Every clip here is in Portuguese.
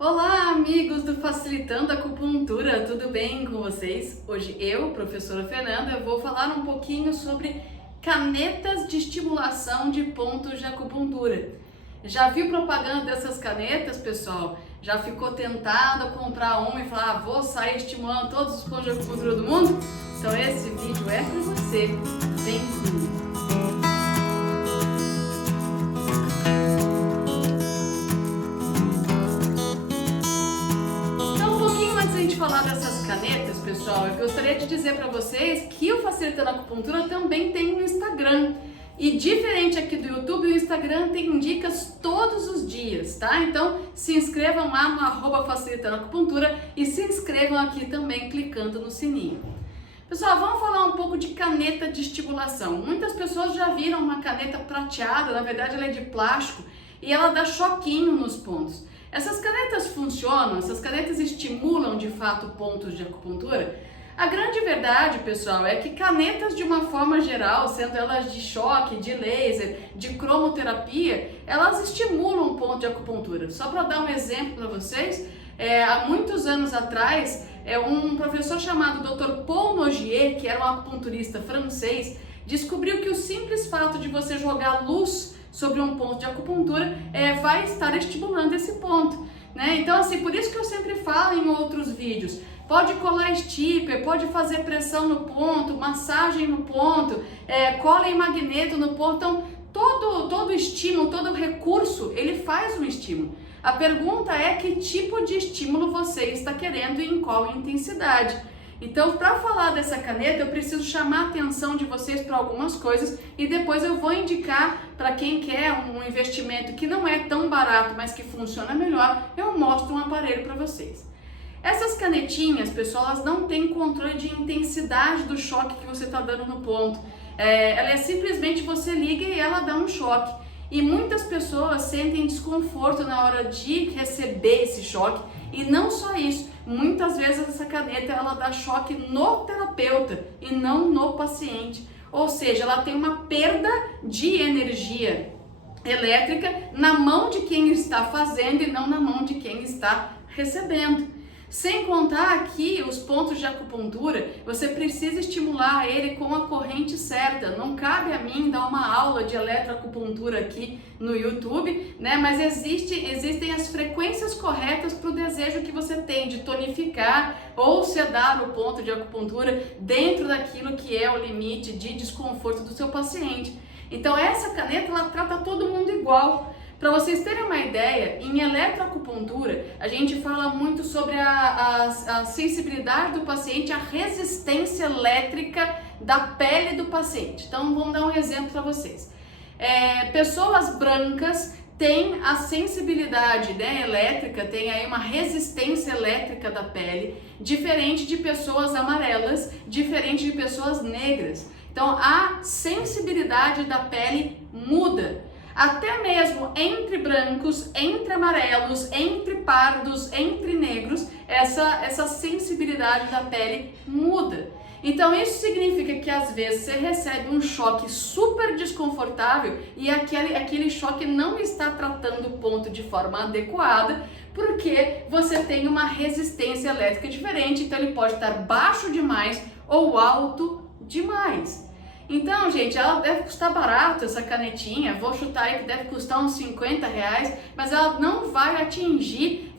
Olá, amigos do Facilitando Acupuntura, tudo bem com vocês? Hoje eu, professora Fernanda, vou falar um pouquinho sobre canetas de estimulação de pontos de acupuntura. Já viu propaganda dessas canetas, pessoal? Já ficou tentado a comprar uma e falar, vou sair estimulando todos os pontos de acupuntura do mundo? Então esse vídeo é para você. Vem comigo! Falar dessas canetas, pessoal, eu gostaria de dizer para vocês que o Facilitando Acupuntura também tem um Instagram. E diferente aqui do YouTube, o Instagram tem dicas todos os dias, tá? Então se inscrevam lá no @Facilitando Acupuntura e se inscrevam aqui também clicando no sininho. Pessoal, vamos falar um pouco de caneta de estimulação. Muitas pessoas já viram uma caneta prateada, na verdade ela é de plástico e ela dá choquinho nos pontos. Essas canetas funcionam? Essas canetas estimulam de fato pontos de acupuntura? A grande verdade, pessoal, é que canetas de uma forma geral, sendo elas de choque, de laser, de cromoterapia, elas estimulam ponto de acupuntura. Só para dar um exemplo para vocês, há muitos anos atrás, um professor chamado Dr. Paul Nogier, que era um acupunturista francês, descobriu que o simples fato de você jogar luz sobre um ponto de acupuntura vai estar estimulando esse ponto, né? Então, assim, por isso que eu sempre falo em outros vídeos, pode colar stipper, pode fazer pressão no ponto, massagem no ponto, cola em magneto no ponto. Então, todo estímulo, todo recurso, ele faz um estímulo. A pergunta é que tipo de estímulo você está querendo e em qual intensidade. Então, para falar dessa caneta, eu preciso chamar a atenção de vocês para algumas coisas e depois eu vou indicar para quem quer um investimento que não é tão barato, mas que funciona melhor, eu mostro um aparelho para vocês. Essas canetinhas, pessoal, elas não têm controle de intensidade do choque que você está dando no ponto. Ela é simplesmente você liga e ela dá um choque. E muitas pessoas sentem desconforto na hora de receber esse choque. E não só isso, muitas vezes essa caneta ela dá choque no terapeuta e não no paciente. Ou seja, ela tem uma perda de energia elétrica na mão de quem está fazendo e não na mão de quem está recebendo. Sem contar que os pontos de acupuntura, você precisa estimular ele com a corrente certa. Não cabe a mim dar uma aula de eletroacupuntura aqui no YouTube, né? Mas existem as frequências corretas para o desejo que você tem de tonificar ou sedar o ponto de acupuntura dentro daquilo que é o limite de desconforto do seu paciente. Então essa caneta, ela trata todo mundo igual. Para vocês terem uma ideia, em eletroacupuntura, a gente fala muito sobre a sensibilidade do paciente, a resistência elétrica da pele do paciente. Então, vamos dar um exemplo para vocês. Pessoas brancas têm a sensibilidade, né, elétrica, tem aí uma resistência elétrica da pele, diferente de pessoas amarelas, diferente de pessoas negras. Então, a sensibilidade da pele muda. Até mesmo entre brancos, entre amarelos, entre pardos, entre negros, essa sensibilidade da pele muda. Então isso significa que às vezes você recebe um choque super desconfortável e aquele choque não está tratando o ponto de forma adequada, porque você tem uma resistência elétrica diferente, então ele pode estar baixo demais ou alto demais. Então, gente, ela deve custar barato essa canetinha, vou chutar aí que deve custar uns R$50, mas ela não vai atingir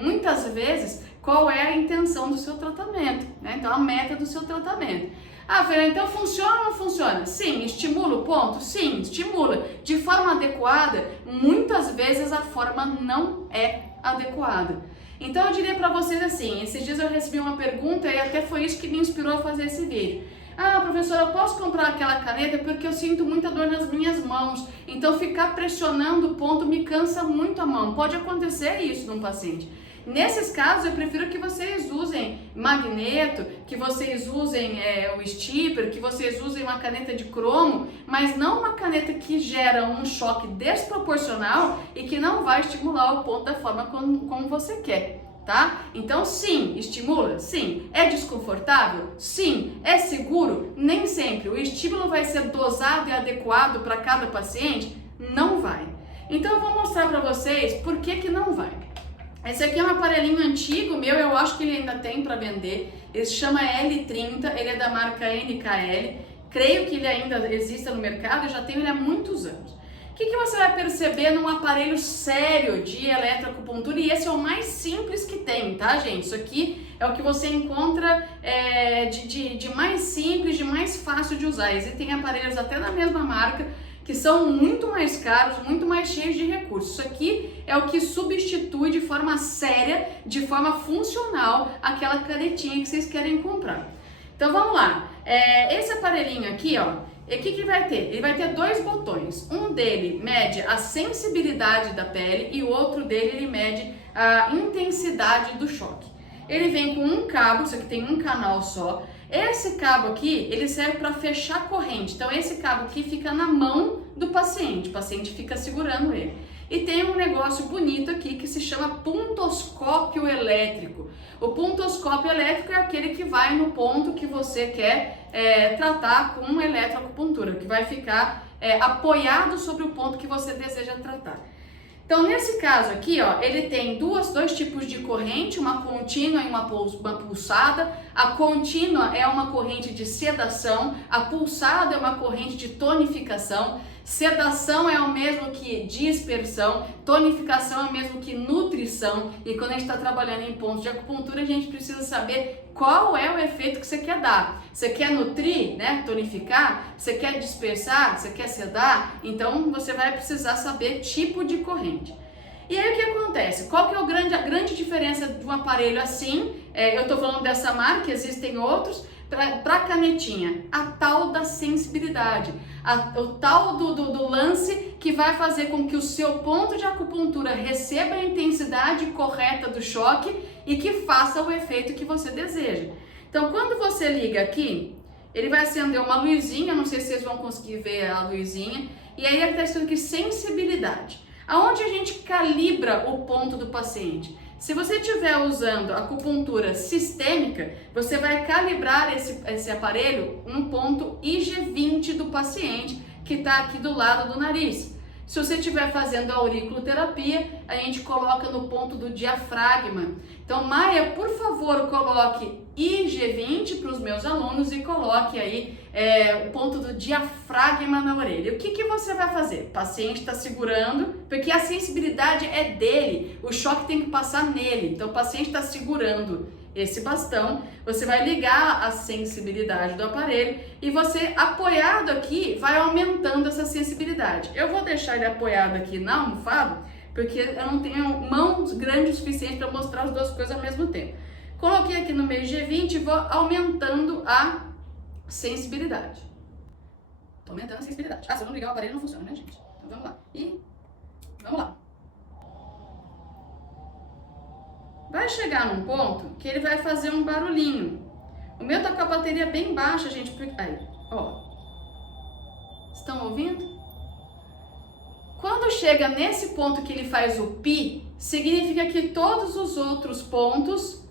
muitas vezes qual é a intenção do seu tratamento, né? Então, a meta do seu tratamento. Ah, Fernanda, então funciona ou não funciona? Sim. Estimula o ponto? Sim, estimula. De forma adequada, muitas vezes a forma não é adequada. Então, eu diria para vocês assim, esses dias eu recebi uma pergunta e até foi isso que me inspirou a fazer esse vídeo. Ah, professora, eu posso comprar aquela caneta porque eu sinto muita dor nas minhas mãos, então ficar pressionando o ponto me cansa muito a mão. Pode acontecer isso num paciente. Nesses casos, eu prefiro que vocês usem magneto, que vocês usem o stipper, que vocês usem uma caneta de cromo, mas não uma caneta que gera um choque desproporcional e que não vai estimular o ponto da forma como você quer. Tá? Então sim, estimula? Sim. É desconfortável? Sim. É seguro? Nem sempre. O estímulo vai ser dosado e adequado para cada paciente? Não vai. Então eu vou mostrar para vocês por que não vai. Esse aqui é um aparelhinho antigo meu, eu acho que ele ainda tem para vender. Ele se chama L30, ele é da marca NKL. Creio que ele ainda existe no mercado, eu já tenho ele há muitos anos. O que você vai perceber num aparelho sério de eletroacupuntura? E esse é o mais simples que tem, tá, gente? Isso aqui é o que você encontra de mais simples, de mais fácil de usar. Existem aparelhos até da mesma marca que são muito mais caros, muito mais cheios de recursos. Isso aqui é o que substitui de forma séria, de forma funcional, aquela canetinha que vocês querem comprar. Então vamos lá, esse aparelhinho aqui, ó, o que vai ter? Ele vai ter dois botões, um dele mede a sensibilidade da pele e o outro dele ele mede a intensidade do choque. Ele vem com um cabo, isso aqui tem um canal só. Esse cabo aqui, ele serve para fechar a corrente. Então esse cabo aqui fica na mão do paciente, o paciente fica segurando ele. E tem um negócio bonito aqui que se chama puntoscópio elétrico. O puntoscópio elétrico é aquele que vai no ponto que você quer tratar com eletroacupuntura, que vai ficar apoiado sobre o ponto que você deseja tratar. Então, nesse caso aqui, ó, ele tem dois tipos de corrente, uma contínua e uma pulsada. A contínua é uma corrente de sedação, a pulsada é uma corrente de tonificação. Sedação é o mesmo que dispersão, tonificação é o mesmo que nutrição. E quando a gente está trabalhando em pontos de acupuntura, a gente precisa saber qual é o efeito que você quer dar. Você quer nutrir, né, tonificar? Você quer dispersar? Você quer sedar? Então você vai precisar saber tipo de corrente. E aí o que acontece? Qual que é a grande diferença de um aparelho assim? Eu estou falando dessa marca, existem outros. Para canetinha, a tal da sensibilidade, o tal do lance que vai fazer com que o seu ponto de acupuntura receba a intensidade correta do choque e que faça o efeito que você deseja. Então, quando você liga aqui, ele vai acender uma luzinha, não sei se vocês vão conseguir ver a luzinha, e aí ele está escrito aqui sensibilidade. Aonde a gente calibra o ponto do paciente? Se você estiver usando acupuntura sistêmica, você vai calibrar esse aparelho no ponto IG20 do paciente, que está aqui do lado do nariz. Se você estiver fazendo auriculoterapia, a gente coloca no ponto do diafragma. Então, Maia, por favor, coloque IG20 para os meus alunos e coloque aí o ponto do diafragma na orelha. O que você vai fazer? O paciente está segurando, porque a sensibilidade é dele, o choque tem que passar nele. Então, o paciente está segurando esse bastão, você vai ligar a sensibilidade do aparelho e você, apoiado aqui, vai aumentando essa sensibilidade. Eu vou deixar ele apoiado aqui na almofada, porque eu não tenho mãos grandes o suficiente para mostrar as duas coisas ao mesmo tempo. Coloquei aqui no meio G20 e vou aumentando a sensibilidade. Tô aumentando a sensibilidade. Se eu não ligar o aparelho não funciona, né, gente? Então vamos lá. E vamos lá. Vai chegar num ponto que ele vai fazer um barulhinho. O meu tá com a bateria bem baixa, gente. Aí, ó. Estão ouvindo? Quando chega nesse ponto que ele faz o pi, significa que todos os outros pontos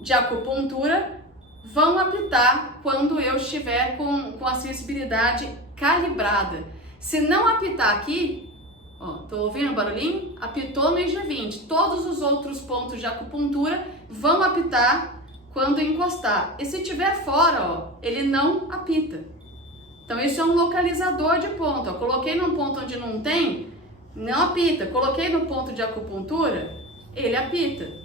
de acupuntura vão apitar quando eu estiver com a sensibilidade calibrada. Se não apitar aqui, ó, tô ouvindo o barulhinho? Apitou no IG20. Todos os outros pontos de acupuntura vão apitar quando encostar. E se tiver fora, ó, ele não apita. Então isso é um localizador de ponto. Eu coloquei num ponto onde não tem, não apita. Coloquei no ponto de acupuntura, ele apita.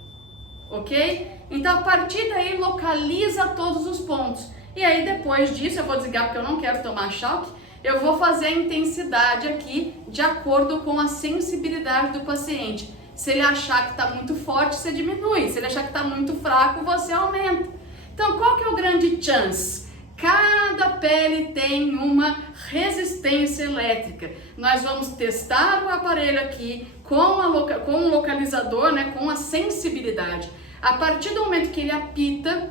Ok? Então a partir daí localiza todos os pontos. E aí depois disso, eu vou desligar porque eu não quero tomar choque, eu vou fazer a intensidade aqui de acordo com a sensibilidade do paciente. Se ele achar que está muito forte, você diminui. Se ele achar que está muito fraco, você aumenta. Então qual que é o grande chance? Cada pele tem uma resistência elétrica. Nós vamos testar o aparelho aqui com um localizador, né, com a sensibilidade. A partir do momento que ele apita,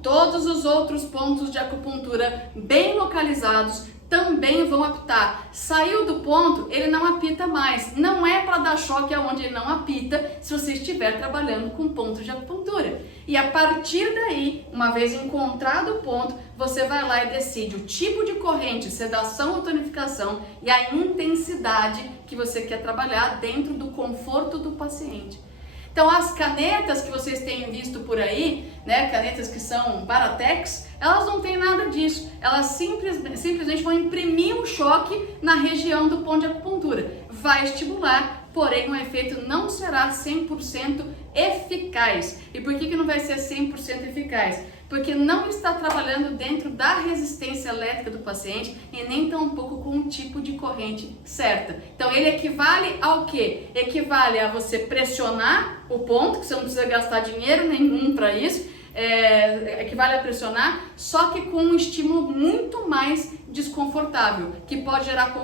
todos os outros pontos de acupuntura bem localizados também vão apitar. Saiu do ponto, ele não apita mais. Não é para dar choque aonde ele não apita se você estiver trabalhando com pontos de acupuntura. E a partir daí, uma vez encontrado o ponto, você vai lá e decide o tipo de corrente, sedação ou tonificação e a intensidade que você quer trabalhar dentro do conforto do paciente. Então as canetas que vocês têm visto por aí, né, canetas que são Baratex, elas não têm nada disso. Elas simplesmente vão imprimir um choque na região do ponto de acupuntura. Vai estimular, porém o efeito não será 100% eficaz. E por que não vai ser 100% eficaz? Porque não está trabalhando dentro da resistência elétrica do paciente e nem tampouco com o tipo de corrente certa. Então ele equivale ao quê? Equivale a você pressionar o ponto, que você não precisa gastar dinheiro nenhum para isso, equivale a pressionar, só que com um estímulo muito mais desconfortável, que pode gerar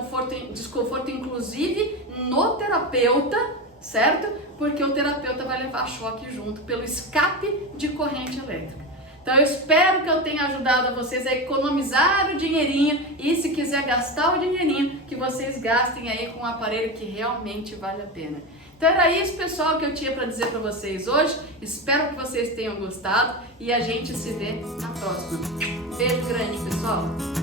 desconforto inclusive no terapeuta, certo? Porque o terapeuta vai levar choque junto pelo escape de corrente elétrica. Então eu espero que eu tenha ajudado vocês a economizar o dinheirinho e se quiser gastar o dinheirinho, que vocês gastem aí com um aparelho que realmente vale a pena. Então era isso, pessoal, que eu tinha para dizer para vocês hoje. Espero que vocês tenham gostado e a gente se vê na próxima. Beijo grande, pessoal!